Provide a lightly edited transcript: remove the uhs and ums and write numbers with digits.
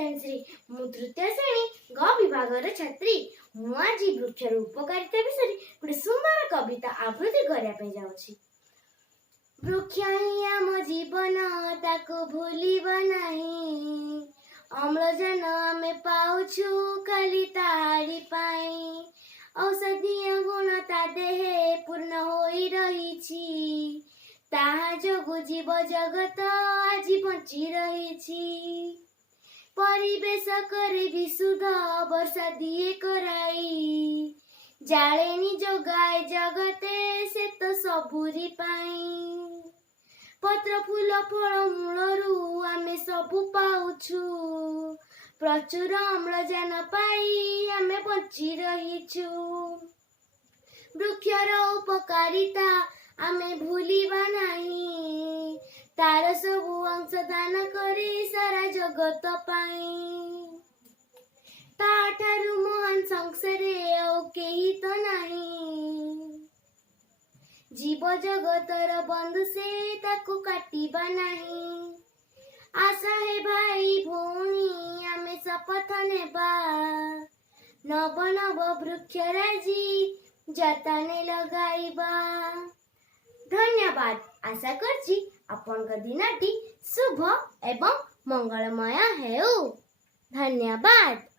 ସେନ୍ଶ୍ରୀ ମୁଁ ତୃତୀୟ ଶ୍ରେଣୀ ଗ ବିଭାଗର ଛାତ୍ରୀ। ମୁଁ ଆଜି ବୃକ୍ଷର ଉପକାରିତା ବିଷୟରେ ଗୋଟେ ସୁନ୍ଦର କବିତା ଆବୃତ୍ତି କରିବା ପାଇଁ ଯାଉଛି। ବୃକ୍ଷ ହିଁ ଆମ ଜୀବନ, ତାକୁ ଭୁଲିବ ନାହିଁ। ଅମ୍ଳଜାନ ଆମେ ପାଉଛୁ ଖାଲି ତାରି ପାଇଁ। ଔଷଧୀୟ ଗୁଣ ତା ଦେହେ ପୂର୍ଣ୍ଣ ହୋଇ ରହିଛି। ତାହା ଯୋଗୁ ଜୀବ ଜଗତ ଆଜି ବଞ୍ଚି ରହିଛି। ପରିବେଶ କରେ ବିଶୁଦ୍ଧ, ବର୍ଷା ଦିଏ କରାଇ। ଜାଳେଣି ଯୋଗାଏ ଜଗତେ, ସେ ତ ସବୁରି ପାଇଁ। ପତ୍ର ଫୁଲ ଫଳ ମୂଳରୁ ଆମେ ସବୁ ପାଉଛୁ। ପ୍ରଚୁର ଅମ୍ଳଜାନ ପାଇ ଆମେ ବଞ୍ଚି ରହିଛୁ। ବୃକ୍ଷର ଉପକାରିତା ଆମେ ଭୁଲିବା ନାହିଁ। ତାର ସବୁ ଅଂଶ ଦାନ କରି ସାରା ଜଗତ ପାଇଁ। ତାଠାରୁ ମହାନ ସଂସାରେ ଆଉ କେହି ତ ନାହିଁ। ଜୀବ ଜଗତର ବନ୍ଧୁ ସେ, ତାକୁ କାଟିବା ନାହିଁ। ଆଶା ହେ ଭାଇ ଭଉଣୀ ଆମେ ଶପଥ ନେବା। ନବ ନବ ବୃକ୍ଷରାଜି ଯତନେ ଲଗାଇବା। ଧନ୍ୟବାଦ। ଆଶା କରୁଛି ଆପଣଙ୍କ ଦିନଟି ଶୁଭ ଏବଂ ମଙ୍ଗଳମୟ ହେଉ। ଧନ୍ୟବାଦ।